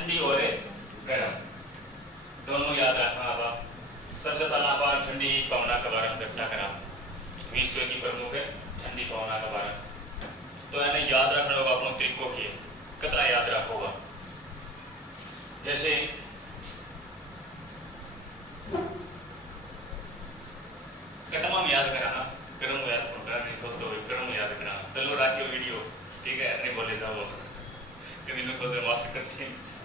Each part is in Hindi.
ठंडी और गर्म दोनों याद रखना। आप सबसे पहला आप ठंडी पवना के बारे में चर्चा करा, विश्व की प्रमुख ठंडी पवना के बारे में। तो यानी याद रखना होगा अपनों तरीकों के कितना याद रखोगा। जैसे कटमा में याद कराना, कर्म याद करा नहीं सोचते हो कर्म याद कराना। चलो राखियो वीडियो ठीक है, नहीं बोले जाओ कभी न सोचे मास्टर कर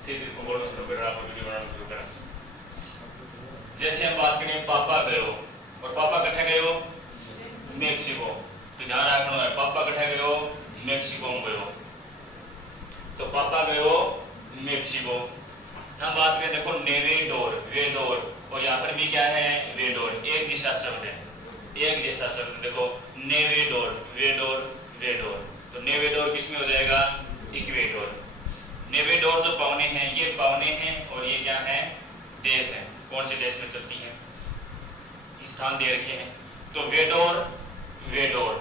सीधे को बोलना शुरू कर रहा है, वीडियो बनाना शुरू करा। जैसे हम बात करें पापा गयो, और पापा कट्ठे गयो मेक्सिको, तो ध्यान रखना है पापा कट्ठे गयो मेक्सिको में गयो, तो पापा गयो मेक्सिको। हम बात करें देखो नेवेडोर, वेडोर, और यहाँ पर भी क्या है वेडोर, एक जैसा शब्द है, एक जैसा शब्द। देखो नेवेडोर, वेडोर, वेडोर, तो नेवेडोर किसमें हो जाएगा इक्वेडोर। नेवेडोर जो पवने हैं ये पवने हैं और ये क्या है देश है, कौन से देश में चलती है स्थान दे रखे हैं। तो वेडोर, वेडोर,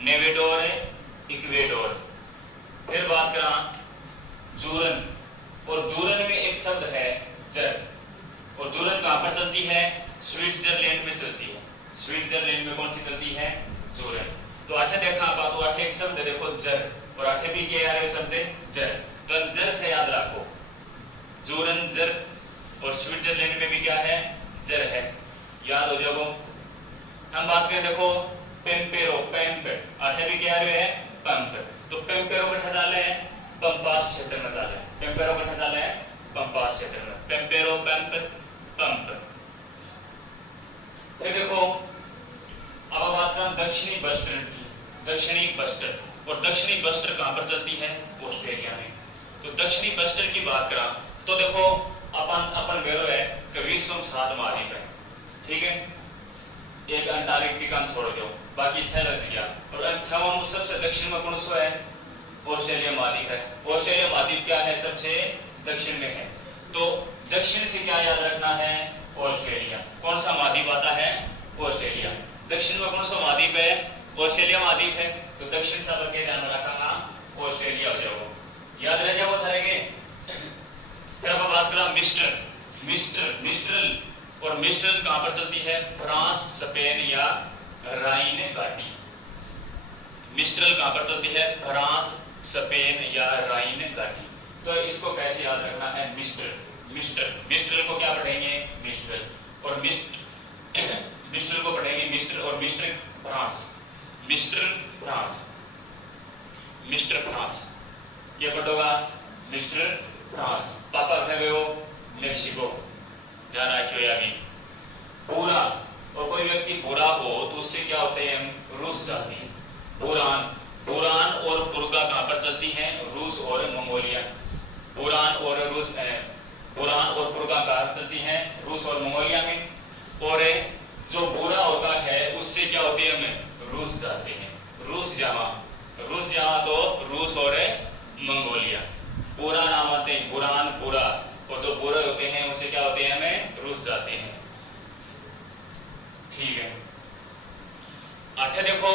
नेवेडोर, इक्वेडोर। फिर बात करा जूरन, और जूरन में एक शब्द है जर, और जूरन कहां पर चलती है स्विट्जरलैंड में चलती है। स्विट्जरलैंड में कौन सी चलती है जूरन। तो आठे देखा बात, तो आठे एक शब्द है देखो जर, और आठे भी क्या है शब्द जर, तो जर से याद रखो जूरन जर, और स्विट्जरलैंड में भी क्या है जर है, याद हो जाओ। हम बात करें देखो पेम्पेरो, पैम्प, आठे भी क्या है पंप, तो पेम्पेरो का ठजाले है पंपास क्षेत्र में चाले, पेम्पेरो का ठजाले है पंपास क्षेत्र में, पेम्पेरो पंप पंप। फिर देखो अब बात करें दक्षिणी बस्टर की, दक्षिणी बस्टर, और दक्षिणी बस्टर कहां पर चलती है ऑस्ट्रेलिया में। तो दक्षिणी बस्टर की बात करा तो देखो अपन वेलो है कि विश्व में 7 महाद्वीप है, ठीक है, एक अंटार्कटिका में छोड़ दो बाकी 6 रह गया, और 6वां में सबसे दक्षिण में कौन सा है ऑस्ट्रेलिया महाद्वीप है। ऑस्ट्रेलिया महाद्वीप क्या है सबसे दक्षिण में है, तो दक्षिण से क्या याद रखना है ऑस्ट्रेलिया। कौन सा महाद्वीप आता है ऑस्ट्रेलिया, दक्षिण में कौन सा महाद्वीप है ऑस्ट्रेलिया महाद्वीप है, तो दक्षिण से के ध्यान में रखना ऑस्ट्रेलिया हो जाओ, याद रह जाओ सारे। फिर अब बात करा मिस्टर, मिस्टर, मिस्ट्रल, और मिस्ट्रल कहां पर चलती है फ्रांस, स्पेन या राइन घाटी। मिस्ट्रल कहां पर चलती है फ्रांस, स्पेन या राइन घाटी। तो इसको कैसे याद रखना है मिस्टर, मिस्टर, मिस्ट्रल को क्या पढ़ेंगे मिस्ट्रल, और मिस्ट्रल को पढ़ेंगे मिस्टर, और mister France, mister France, mister France, ये पढ़ोगा मिस्टर फ्रांस। पापा कह गए हो मेक्सिको, ध्यान रखियो। या भी बुरा, और कोई व्यक्ति बुरा हो तो उससे क्या होते हैं हम रूस जाते हैं। बुरान, बुरान और बुर्गा कहां पर चलती हैं रूस और मंगोलिया। बुरान और रूस, बुरान और बुर्गा कहां चलती हैं रूस और मंगोलिया में, और जो बुरा होता है उससे क्या होते हैं हम रूस जाते हैं। रूस जहां, रूस जहां तो रूस और मंगोलिया। बुरा नाम आते हैं बुरान, बुरा, और जो बुरे होते हैं उनसे क्या होते हैं हमें रूस जाते हैं, ठीक है। आठे देखो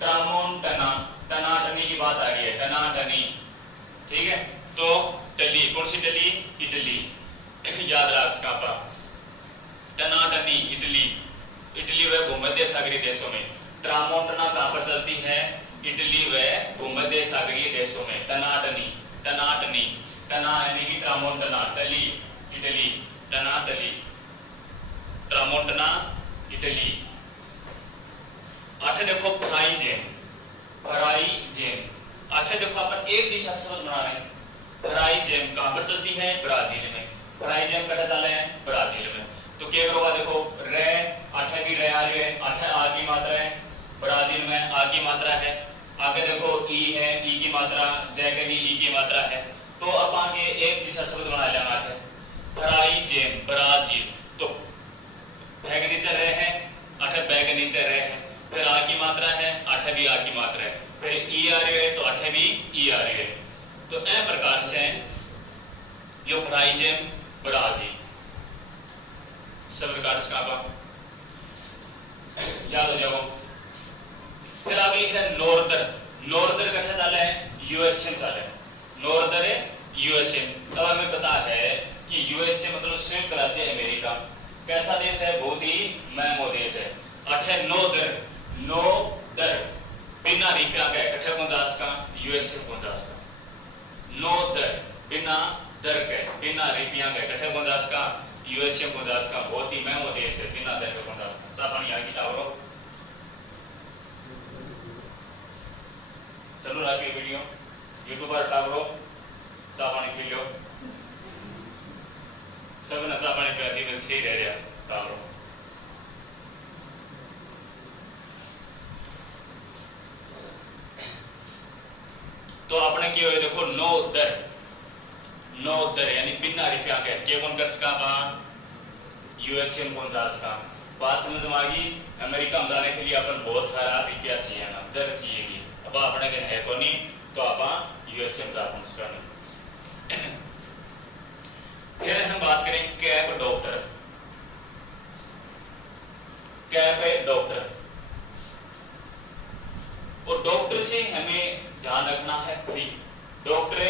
ट्रामोंटना, टनाटनी की बात आ रही है, टनाटनी, ठीक है। तो टली, कौन सी टली इटली, याद रख इसका टनाटनी इटली, इटली व भूमध्य सागरीय देशों में। ट्रामोंटना कहां पर चलती है इटली व भूमध्य सागरीय देशों में। टनाटनी, टनाटनी, टना यानी कि ट्रामोंटना, टली इटली, टनाटली, ट्रामोंटना इटली। आठे देखो फ्राइजेन, फ्राइजेन, आठे देखो अपन एक दिशा शब्द बना रहे हैं। फ्राइजेन कहां पर चलती है ब्राजील में, फ्राइजेन कहाँ चला है ब्राजील में। तो क्या होगा देखो रे, आठे भी रे आ रही है, आठे आ की मात्रा है, ब्राजील में आ की मात्रा है। आगे देखो ई है, ई की मात्रा, जय भी ई की मात्रा है। तो अब आगे एक दिशा शब्द बना लेना है फ्राइजेन ब्राजील। तो बैग नीचे रहे हैं, आठे बैग नीचे रहे हैं, फिर आ की मात्रा है, आठे भी आ की मात्रा है, फिर ई आ रही है तो आठे भी ई आ रही है। तो इस प्रकार से यो फ्राइजेन ब्राजील सब प्रकार से का याद हो जाओ। फिर अगली है नॉर्दर, नॉर्दर कैसे चाले है यूएसए में चाले, नॉर्दर यूएसए। अब हमें पता है कि यूएसए मतलब संयुक्त राज्य अमेरिका कैसा देश है, बहुत ही महंगो देश है। अठे नो दर बिना रुपया के कठे पहुंचास का यूएसए पहुंचास का, नो दर बिना दर के बिना रुपया के कठे पहुंचास का यूएसए पहुंचास का, बहुत ही महंगो देश है बिना दर के पहुंचास का। चापानी आगे टावरो चलो राखी वीडियो यूट्यूब पर टावरो चापानी पी लो सब ना चापानी प्यारी में थी रह रहा टावरो। तो आपने क्या हुए देखो नो दर यानी बिना रुपया के कौन कर सका बा यूएसए में पहुंचा सका। बात समझ में आ गई। अमेरिका में जाने के लिए अपन बहुत सारा रुपया चाहिए ना, दर चाहिए। अब आपने कहीं है को नहीं तो आप यूएसए में जा पहुंच सका नहीं। फिर हम बात करें कैब डॉक्टर। कैब है डॉक्टर और डॉक्टर से हमें ध्यान रखना है फ्री। डॉक्टर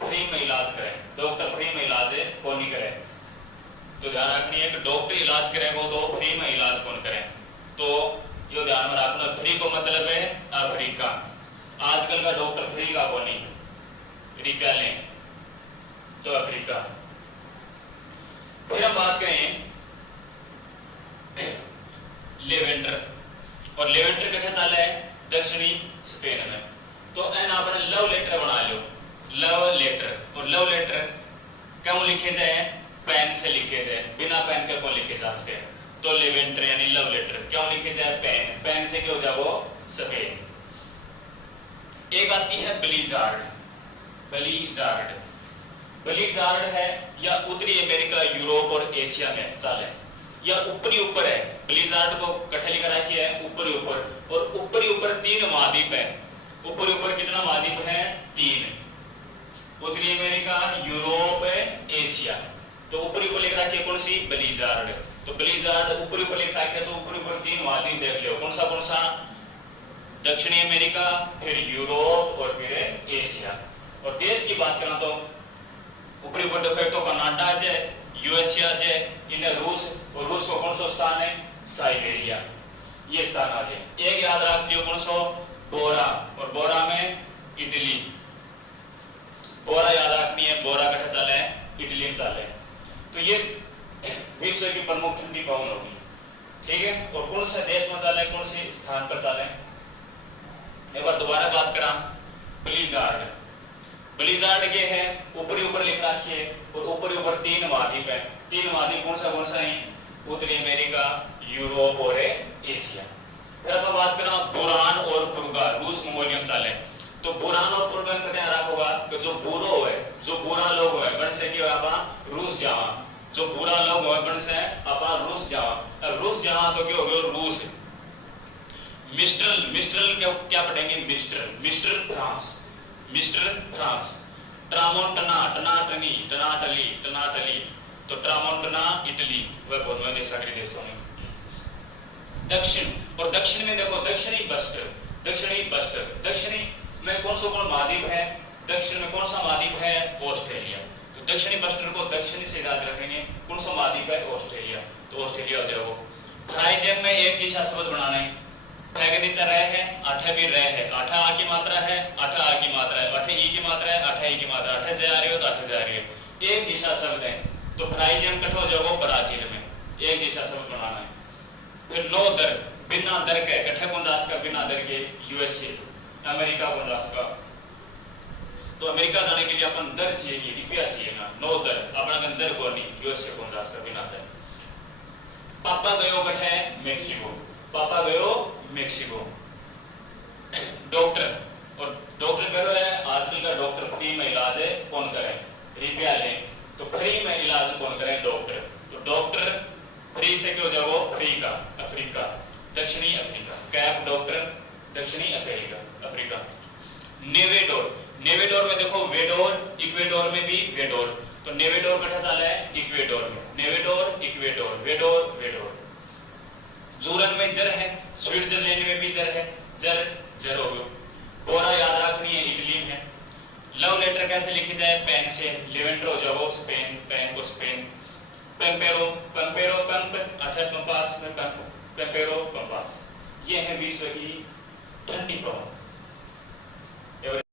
फ्री में इलाज करें, डॉक्टर फ्री में इलाज कौन नहीं करे। तो ध्यान रखनी है कि डॉक्टर इलाज करेगा तो फ्री में इलाज कौन करे। तो ये ध्यान में रखना, फ्री को मतलब है अफ्रीका। आजकल का डॉक्टर फ्री का कौन नहीं, रुपया लें तो अफ्रीका। फिर हम बात करें लेवेंडर और लेवेंडर कैसे चाल है दक्षिणी स्पेन में। तो एन आपने लव लेटर बना लो, लव लेटर। और लव लेटर क्यों लिखे जाए, पेन से लिखे जाए, बिना पेन के कौन लिखे जा सके। तो लेवेंडर यानी लव लेटर क्यों लिखे जाए, पेन, पेन से क्यों जाए वो सफेद। एक आती है ब्लिजार्ड। ब्लिजार्ड ब्लिजार्ड है या उत्तरी अमेरिका, यूरोप और एशिया में चाले या ऊपरी ऊपर है। ब्लिजार्ड को कठे लिखा रखी है ऊपरी ऊपर, और ऊपरी ऊपर 3 महाद्वीप है। ऊपरी ऊपर कितना महाद्वीप है, 3। उत्तरी अमेरिका, यूरोप, एशिया। तो ऊपरी ऊपर लिख रखी है कौन सी, ब्लिजार्ड। तो ब्लिजार्ड ऊपरी ऊपर लिख रखी है, तो ऊपरी ऊपर 3 महाद्वीप देख लो कौन सा, दक्षिणी अमेरिका, फिर यूरोप और फिर एशिया। और देश की बात करें तो ऊपरी ऊपर देखो तो कनाडा है, यूएसए है, इन्हें रूस, और रूस को कौन सा स्थान है, साइबेरिया, ये स्थान आ जाए। एक याद रख लियो कौन सा, बोरा, और बोरा में इटली। बोरा याद रखनी है, बोरा कठे चले इटली में चले। तो ये विश्व की प्रमुख ठंडी पवन होगी, ठीक है। और कौन से देश में चले, कौन से स्थान पर चले। एक बार दोबारा बात करा, ब्लिजार्ड। ब्लिजार्ड ये है ऊपरी ऊपर लिख रखी है, और ऊपरी ऊपर 3 महाद्वीप है। 3 महाद्वीप कौन सा है, उत्तरी अमेरिका, यूरोप और एशिया। फिर अपन बात करा बुरान और पुर्गा, रूस मंगोलियम चाले। तो बुरान और पुर्गा का ध्यान रखोगा कि जो बुरो है, जो बुरा लोग है बन से कि आप रूस जावा, जो बुरा लोग है बन से आप रूस जावा। अब रूस जावा तो क्या हो गया, रूस। मिस्ट्रल, मिस्ट्रल क्या पढ़ेंगे, मिस्ट्रल फ्रांस, मिस्ट्रल फ्रांस। ट्रामोंटना, टनाटनी, टनाटली, टनाटली। तो ट्रामोंटना इटली, वह बहुत में सागरी देशों में। दक्षिण, और दक्षिण में देखो दक्षिणी बस्टर, दक्षिणी बस्टर। दक्षिणी में कौन सा महाद्वीप है, दक्षिण में कौन सा महाद्वीप है, ऑस्ट्रेलिया। तो दक्षिणी बस्टर को दक्षिणी से याद रखेंगे, कौन सा महाद्वीप है, ऑस्ट्रेलिया। तो ऑस्ट्रेलिया हो जाएगा। फ्राइजेम में एक दिशा शब्द बनाना है, के नीचे रह है, आठे भी रह है, आठा आ की मात्रा है, आठा आ की मात्रा है, आठे ई की मात्रा है, आठा ई की मात्रा, आठे जा रही हो तो आठे जा रही है। एक दिशा शब्द है। तो फ्राइजेम कट हो जाएगा ब्राजील में, एक दिशा शब्द बनाना है। फिर नो दर, बिना दर के कठे पंजास का, बिना दर के यूएसए, अमेरिका पंजास का। तो अमेरिका जाने के लिए अपन दर चाहिए, रुपया चाहिए ना, नो दर, अपना दर को नहीं, यूएसए पंजास का बिना दर। पापा गयो कठे मेक्सिको, पापा गयो मेक्सिको। डॉक्टर, और डॉक्टर कह रहे हैं आजकल का डॉक्टर फ्री में इलाज है कौन करे, रुपया लें। तो फ्री में इलाज कौन करे, डॉक्टर। तो डॉक्टर फ्री से क्यों जाओ, अफ्रीका, अफ्रीका, दक्षिणी अफ्रीका। कैप डॉक्टर, दक्षिणी अफ्रीका, अफ्रीका। नेवेडोर, नेवेडोर में देखो वेडोर, इक्वेडोर में भी वेडोर। तो नेवेडोर कठा चाल है इक्वेडोर में, नेवेडोर, इक्वेडोर, वेडोर, वेडोर। जूरन में जर है, स्विट्जरलैंड में भी जर है, जर, जर हो गयो। बोरा याद रखनी है इटली में। लव लेटर कैसे लिखी जाए? पेन से। लिवेंड्रो हो जाओ स्पेन, पेन को स्पेन। पेम्पेरो, पेम्पेरो पंप अर्थात पंपास में पंप, पेम्पेरो पंपास। ये है विश्व की ठंडी प्रवाह।